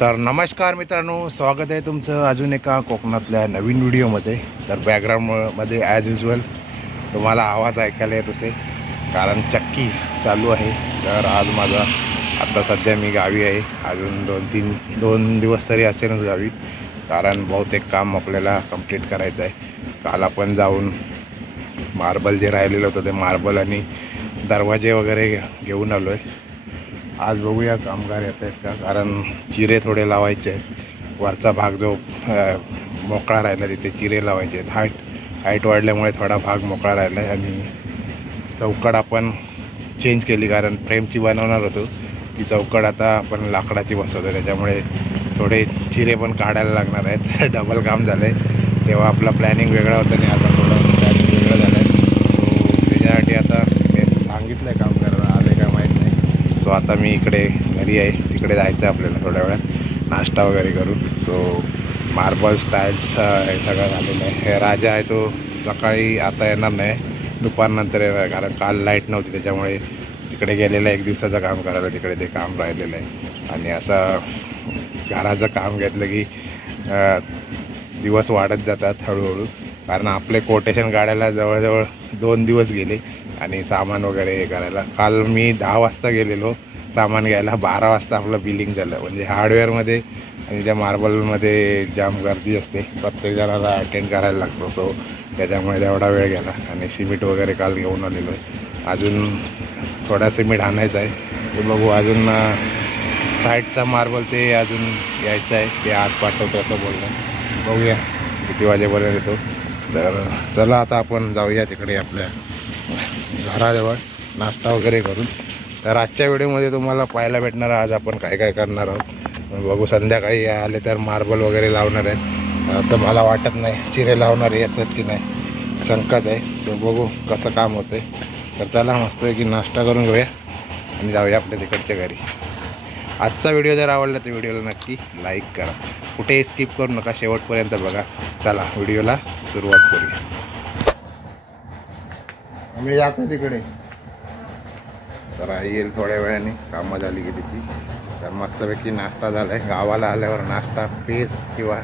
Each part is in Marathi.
तर नमस्कार मित्रांनो स्वागत आहे तुमचं अजून एका कोकणातल्या नवीन व्हिडिओमध्ये. तर बॅकग्राऊंडमध्ये ॲज युजल तुम्हाला आवाज ऐकायला येत असेल कारण चक्की चालू आहे. तर आज माझा आत्ता सध्या मी गावी आहे. अजून दोन तीन दोन दिवस तरी असेलच गावी कारण बहुतेक काम आपल्याला कंप्लीट करायचं आहे. काल आपण जाऊन मार्बल जे राहिलेलं होतं ते मार्बल आणि दरवाजे वगैरे घेऊन आलो आहे आज बघूया कामगार येत आहेत का? कारण चिरे थोडे लावायचे आहेत. वरचा भाग जो मोकळा राहिला तिथे चिरे लावायचे आहेत. हाईट हाईट वाढल्यामुळे थोडा भाग मोकळा राहिला आहे आणि चौकड आपण चेंज केली कारण फ्रेमची बनवणार होतो. ती चौकड आता आपण लाकडाची बसवतो त्याच्यामुळे थोडे चिरे पण काढायला लागणार आहेत. डबल काम झालं आहे तेव्हा आपला प्लॅनिंग वेगळा होता आणि आता थोडं प्लॅनिंग वेगळं झालं आहे सो त्याच्यासाठी आता मी सांगितलं आहे काम करायला आले का माहीत नाही सो आता मी इकडे घरी आहे. तिकडे जायचं आहे आपल्याला थोड्या वेळात. नाश्ता वगैरे करून. सो मार्बल स्टाईल्स हे सगळं झालेलं आहे. हे राजा आहे तो. सकाळी आता येणार नाही. दुपारनंतर येणार कारण काल लाइट नव्हती. त्याच्यामुळे तिकडे गेलेलं आहे एक दिवसाचं काम करायला तिकडे ते काम राहिलेलं आहे. आणि असं घराचं काम घेतलं की दिवस वाढत जातात हळूहळू. कारण आपले कोटेशन काढायला जवळजवळ दोन दिवस गेले. आणि सामान वगैरे हे करायला. काल मी दहा वाजता गेलेलो. सामान घ्यायला बारा वाजता आपलं बिलिंग झालं. म्हणजे हार्डवेअरमध्ये आणि त्या मार्बलमध्ये जाम गर्दी असते. प्रत्येक जणाला अटेंड करायला लागतो. सो त्याच्यामुळे तेवढा वेळ गेला. आणि सिमेंट वगैरे काल घेऊन आलेलो आहे. अजून थोडा सिमेंट आणायचा आहे. ते बघू अजून साईडचा मार्बल ते अजून यायचं आहे. ते आत पाठवतो असं बोलणं. बघूया. किती वाजेपर्यंत येतो. तर चला आता आपण जाऊया तिकडे आपल्या घराजवळ नाश्ता वगैरे करून. तर आजच्या व्हिडिओमध्ये तुम्हाला पाहायला भेटणार आज आपण काय काय करणार आहोत. बघू संध्याकाळी आले तर मार्बल वगैरे लावणार आहेत. असं मला वाटत नाही चिरे लावणार येतात की नाही. शंकाच आहे. सो बघू कसं काम होतं तर चला मस्त की नाश्ता करून घेऊया आणि जाऊया आपल्या तिकडच्या घरी. आजचा व्हिडिओ जर आवडला तर व्हिडिओला नक्की लाईक करा. कुठेही स्किप करू नका शेवटपर्यंत बघा. चला व्हिडिओला सुरुवात करूया. आम्ही जातो तिकडे. तर आई येईल थोड्या वेळाने कामं झाली की तिची. तर मस्तपैकी नाश्ता झाला आहे गावाला आल्यावर नाश्ता पेज किंवा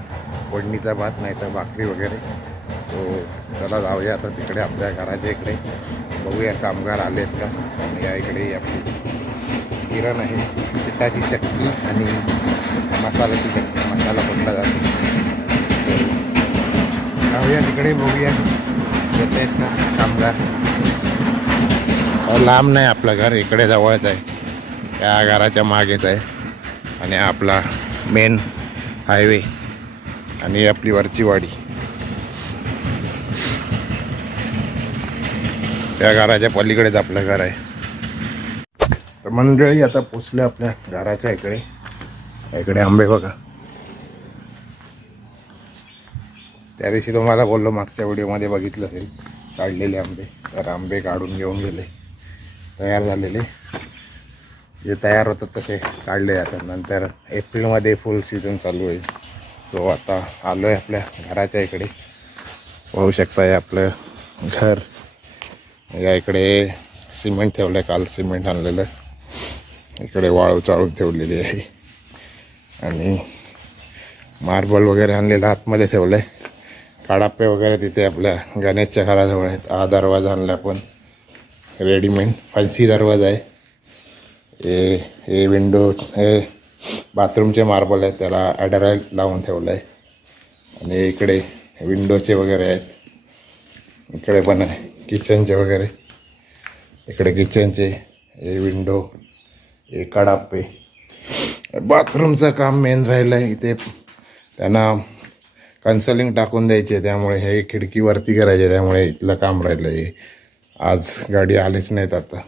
फोडणीचा भात नाही तर भाकरी वगैरे. सो चला जाऊया आता तिकडे आपल्या घराच्या इकडे. बघूया कामगार आलेत का? आणि या इकडे आपली किरण आहे. पिठाची चक्की आणि मसाल्याची चक्की मसाला कुठला जातो? जाऊया तिकडे बघूया. येत आहेत का? कामगार. लांब नाही आपलं घर इकडे जवळच आहे. त्या घराच्या मागेच आहे. आणि आपला मेन हायवे आणि आपली वरची वाडी. त्या घराच्या पलीकडेच आपलं घर आहे. तर मंडळी आता पोचलो आपल्या घराच्या इकडे. इकडे आंबे बघा. त्या दिवशी तुम्हाला बोललो मागच्या व्हिडिओमध्ये बघितलं असेल. काढलेले आंबे. तर आंबे काढून घेऊन गेले. तयार झालेले. जे तयार होतात तसे काढले जातात. नंतर एप्रिलमध्ये फुल सीझन चालू आहे. सो आता आलो आहे आपल्या घराच्या इकडे. पाहू शकता हे आपलं घर. या इकडे सिमेंट ठेवलं आहे काल सिमेंट आणलेलं. इकडे वाळू चाळून ठेवलेली आहे. आणि मार्बल वगैरे आणलेलं आतमध्ये ठेवलं आहे काडाप्पे वगैरे तिथे आपल्या गणेशच्या घराजवळ आहेत. हा दरवाजा आणला आपण. रेडीमेड फॅन्सी दरवाजा आहे. हे हे विंडो हे बाथरूमचे मार्बल आहेत. त्याला ॲडराईल लावून ठेवलं आहे आणि इकडे विंडोचे वगैरे आहेत. इकडे पण आहे. किचनचे वगैरे. इकडे किचनचे हे विंडो हे कडापे बाथरूमचं काम मेन राहिलं आहे इथे त्यांना कन्सलिंग टाकून द्यायचे त्यामुळे हे खिडकी वरती करायचे त्यामुळे इथलं काम राहिलं आहे आज गाडी आलीच नाहीत आता.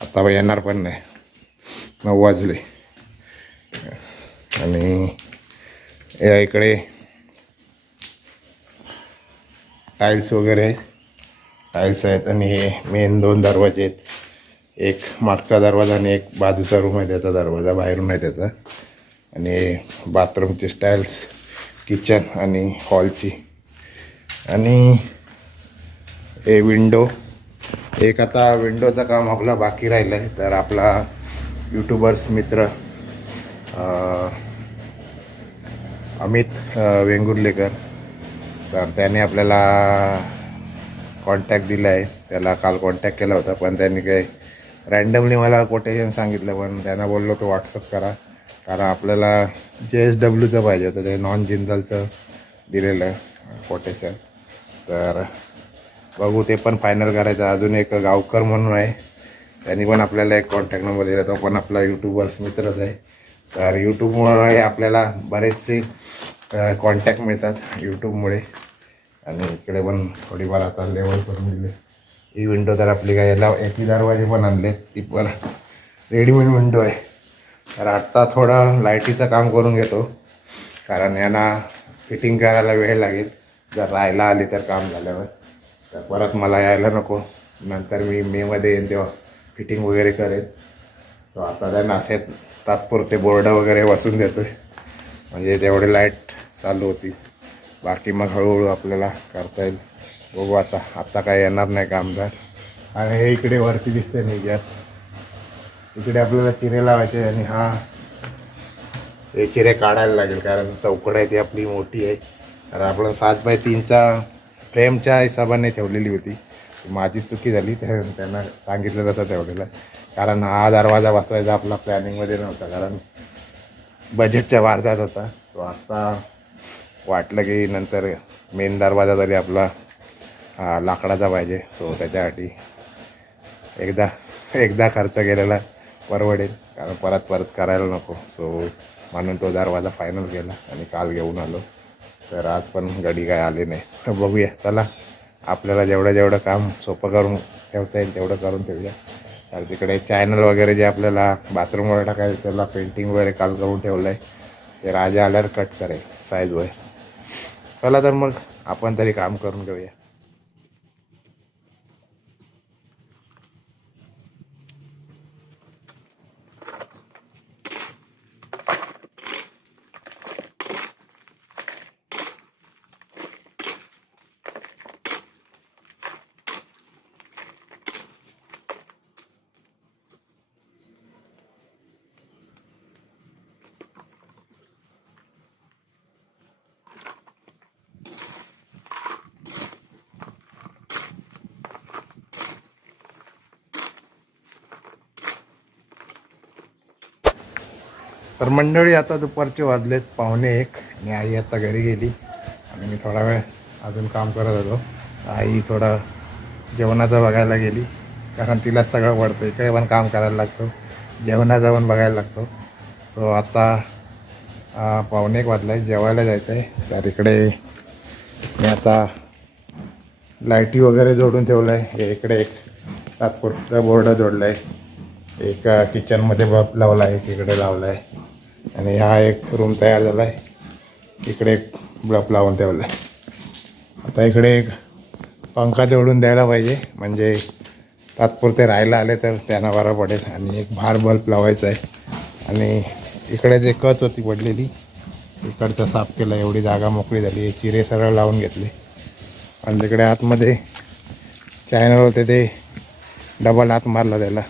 आता येणार पण नाही. नऊ वाजले. आणि या इकडे टाईल्स वगैरे आहेत. टाईल्स आहेत आणि हे मेन दोन दरवाजे आहेत. एक मागचा दरवाजा आणि एक बाजूचा रूम आहे त्याचा दरवाजा बाहेरून आहे त्याचा. आणि बाथरूमचे स्टाईल्स किचन आणि हॉलची आणि हे विंडो एक आता विंडोचं काम आपलं बाकी राहिलं आहे तर आपला यूट्यूबर्स मित्र अमित वेंगुर्लेकर. तर त्याने आपल्याला कॉन्टॅक्ट दिला आहे त्याला काल कॉन्टॅक्ट केला होता. पण त्यांनी काही रँडमली मला कोटेशन सांगितलं. पण त्यांना बोललो तो व्हॉट्सअप करा. कारण आपल्याला जे एस डब्ल्यूचं पाहिजे होतं ते नॉन जिंदलचं दिलेलं कोटेशन तर बघू ते पण फायनल करायचं. अजून एक गावकर म्हणून आहे. त्यांनी पण आपल्याला एक कॉन्टॅक्ट नंबर दिला. तो पण आपला यूट्यूबर्स मित्रच आहे. तर यूट्यूबमुळे आपल्याला बरेचसे कॉन्टॅक्ट मिळतात यूट्यूबमुळे आणि इकडे पण थोडीफार आता लेवल करून दिले ही विंडो तर आपली काय याला याची दरवाजे पण आणले ती पण रेडीमेड विंडो आहे. तर आत्ता थोडं लाईटीचं काम करून घेतो. कारण यांना फिटिंग करायला वेळ लागेल. जर राहायला आली तर काम झाल्यावर. तर परत मला यायला नको. नंतर मी मेमध्ये येईन तेव्हा फिटिंग वगैरे करेन. सो आता त्यांना असे तात्पुरते बोर्ड वगैरे बसून आहे म्हणजे तेवढे लाइट चालू होती. बाकी मग हळूहळू आपल्याला करता येईल. बघू आता आत्ता काय येणार नाही कामगार. आणि हे इकडे वरती दिसते नाही ज्यात इकडे आपल्याला चिरे लावायचे आणि हा हे चिरे काढायला लागेल कारण चौकड आहे ती आपली मोठी आहे. तर आपण सात बाय तीनचा फ्रेमच्या हिशोबाने ठेवलेली होती. माझी चुकी झाली तर त्यांना सांगितलं तसं ठेवलेलं. कारण हा दरवाजा बसवायचा आपला प्लॅनिंगमध्ये नव्हता कारण बजेटच्या वारसात जात होता. सो आत्ता वाटलं की नंतर मेन दरवाजा तरी आपला लाकडाचा पाहिजे. सो त्याच्यासाठी एकदा एकदा खर्च केलेला. परवडेल. कारण परत परत करायला नको. सो म्हणून तो दरवाजा फायनल केला आणि काल घेऊन आलो. तर आज पण गडी काय आली नाही. तर बघूया. चला आपल्याला जेवढं जेवढं काम सोपं करून ठेवता येईल तेवढं करून ठेवूया. तर तिकडे चॅनल वगैरे जे आपल्याला बाथरूमवर टाकायचं त्याला पेंटिंग वगैरे काल करून ठेवलं आहे ते राजा आल्यावर कट करेल साईज वय चला तर मग आपण तरी काम करून घेऊया. तर मंडळी आता दुपारचे वाजलेत पाहुणे एक आणि आई आता घरी गेली. आणि मी थोडा वेळ अजून काम करत होतो. आई थोडं जेवणाचं बघायला गेली कारण तिला सगळं पडतं इकडे पण काम करायला लागतो जेवणाचं पण बघायला लागतो. सो आता पाहुणे एक वाजला आहे जेवायला जायचं आहे तर इकडे मी आता लाईटी वगैरे जोडून ठेवलं आहे इकडे एक तात्पुरतं बोर्ड जोडलं आहे एक किचनमध्ये बल्ब लावला आहे तिकडे लावला आहे आणि हा एक रूम तयार झाला आहे इकडे एक बल्ब लावून ठेवला आहे आता इकडे एक पंखा तेवढून द्यायला पाहिजे. म्हणजे तात्पुरते राहायला आले तर त्यांना बरं पडेल. आणि एक भार बल्ब लावायचा आहे. आणि इकडे जे कच होती पडलेली इकडचं साफ केलं एवढी जागा मोकळी झाली. चिरे सरळ लावून घेतले. आणि तिकडे आतमध्ये चायनल होते ते डबल आत मारला त्याला.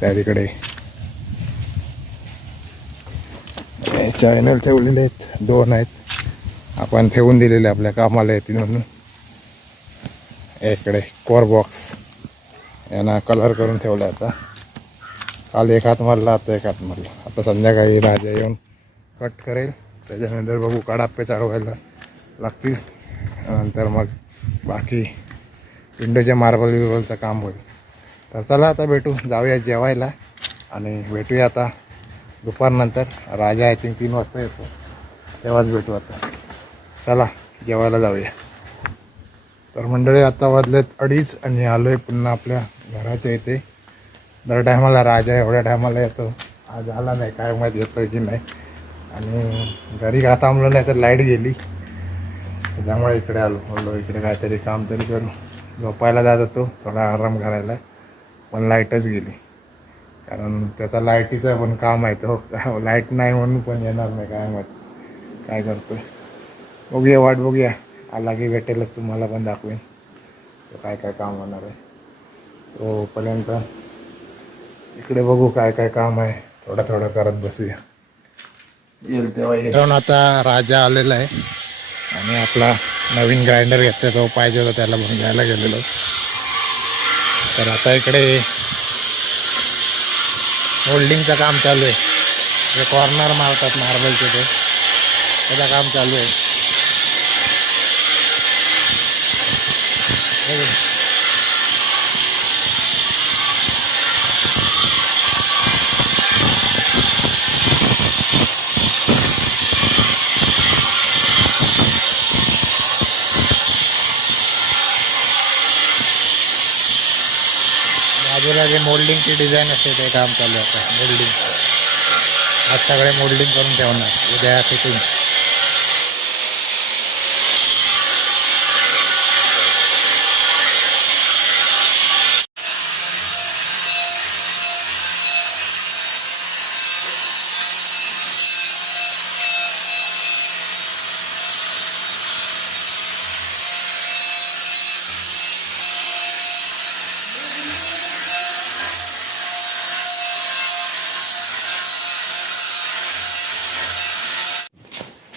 त्या तिकडे चॅनल ठेवलेले आहेत दोन आहेत. आपण ठेवून दिलेले आपल्या कामाला येतील म्हणून इकडे कोर बॉक्स यांना कलर करून ठेवला आता. काल एक हात मारला आता एक हात मारला. आता संध्याकाळी राजा येऊन कट करेल. त्याच्यानंतर बघू काडाप्पे चढवायला लागतील. नंतर मग बाकी विंडोच्या मार्बल विरबलचं काम होईल. तर चला आता भेटू. जाऊया जेवायला आणि भेटूया आता. दुपारनंतर राजा आय थिंक तीन वाजता येतो. तेव्हाच भेटू आता. चला जेवायला जाऊया. तर मंडळी आता वाजलेत अडीच आणि आलो आहे पुन्हा आपल्या घराच्या इथे. दर टायमाला राजा एवढ्या टायमाला येतो. आज आला नाही काय माहीत येतो की नाही. आणि घरी का थांबलो नाही तर लाइट गेली. त्याच्यामुळे इकडे आलो. म्हणलो इकडे काहीतरी काम तरी करू. झोपायला जात होतो थोडा आराम करायला. पण लाईटच गेली. कारण त्याचा लाईटीचं पण काम आहे तो. लाइट नाही म्हणून पण येणार नाही काय माहीत. काय करतो बघूया वाट बघूया. आला की भेटेलच तुम्हाला पण दाखवेन. सो काय काय काम होणार आहे. तोपर्यंत इकडे बघू काय काय काम आहे. थोडं थोडं करत बसूया. येईल तेव्हा येईल. आता राजा आलेला आहे. आणि आपला नवीन ग्राइंडर घेतला तो पाहिजे होता त्याला म्हणून घ्यायला गेलेलो. तर आता इकडे होल्डिंगचं काम चालू आहे. जे कॉर्नर मारतात मार्बलचे ते. त्याचं काम चालू आहे. बाजूला जे मोल्डिंगची डिझाईन असते ते काम चालू आहे आता. मोल्डिंग आज सगळे मोल्डिंग करून ठेवणार. उद्या फिटिंग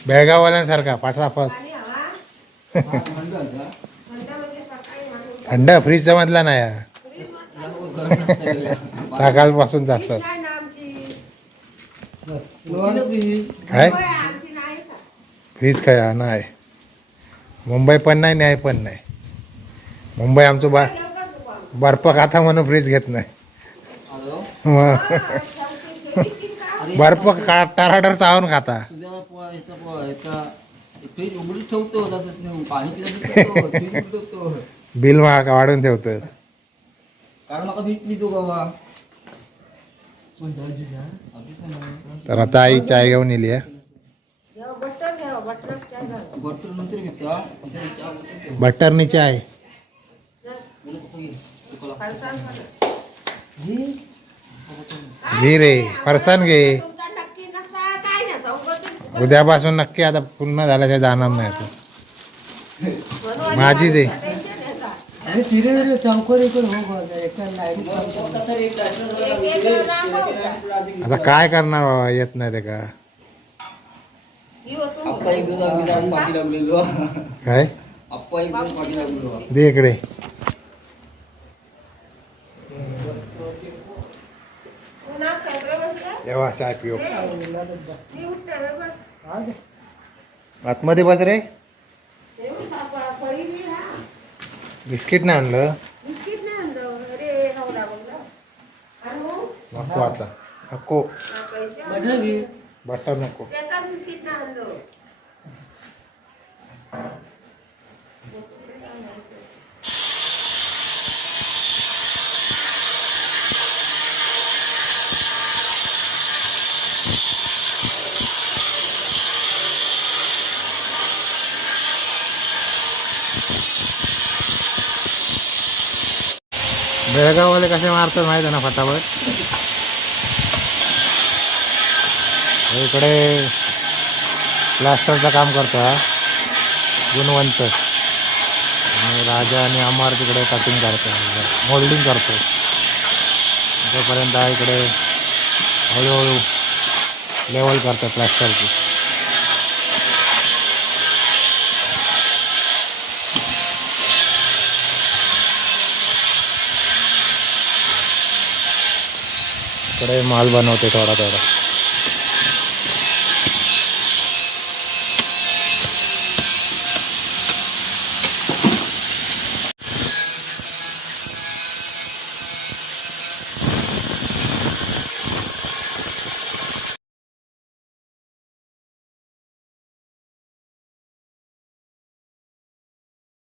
बेळगाववाल्यांसारखा पाठवा फस थंड फ्रीजचा मधला नाही. हा. सकाळपासून जास्त. काय? फ्रीज काय नाही. मुंबई पण नाही न्याय पण नाही. मुंबई आमचं बा बर्फ खाता म्हणून फ्रीज घेत नाही. बर्फ का टराटर चावून खाता. फ्रीज उघडीच ठेवतो पाणी ठेवतो बिल वाढून ठेवतात कारण मला भेटली तो बाबा तर आता आई चाय घेऊन येली आहे. बटर बटरनी चाय. घे रे फरसान घे. उद्यापासून नक्की आता पूर्ण झाल्याशिवाय जाणार नाही आता माझी दे. आता काय करणार बाबा येत नाही ते का? काय? दे इकडे. जेव्हा चाय पिओ आतमध्ये बस रे. बिस्किट नाही आणलं. नको आता. नको. बटर नको. बेळगाववाले कसे मारतात माहीत आहे ना फटाफट? इकडे प्लास्टरचं काम करतो गुणवंत. आणि राजा आणि अमर तिकडे कटिंग करतो. मोल्डिंग करतो. तोपर्यंत इकडे हळूहळू लेवल करतो प्लास्टरची इकडे माल बनवते थोडा थोडा.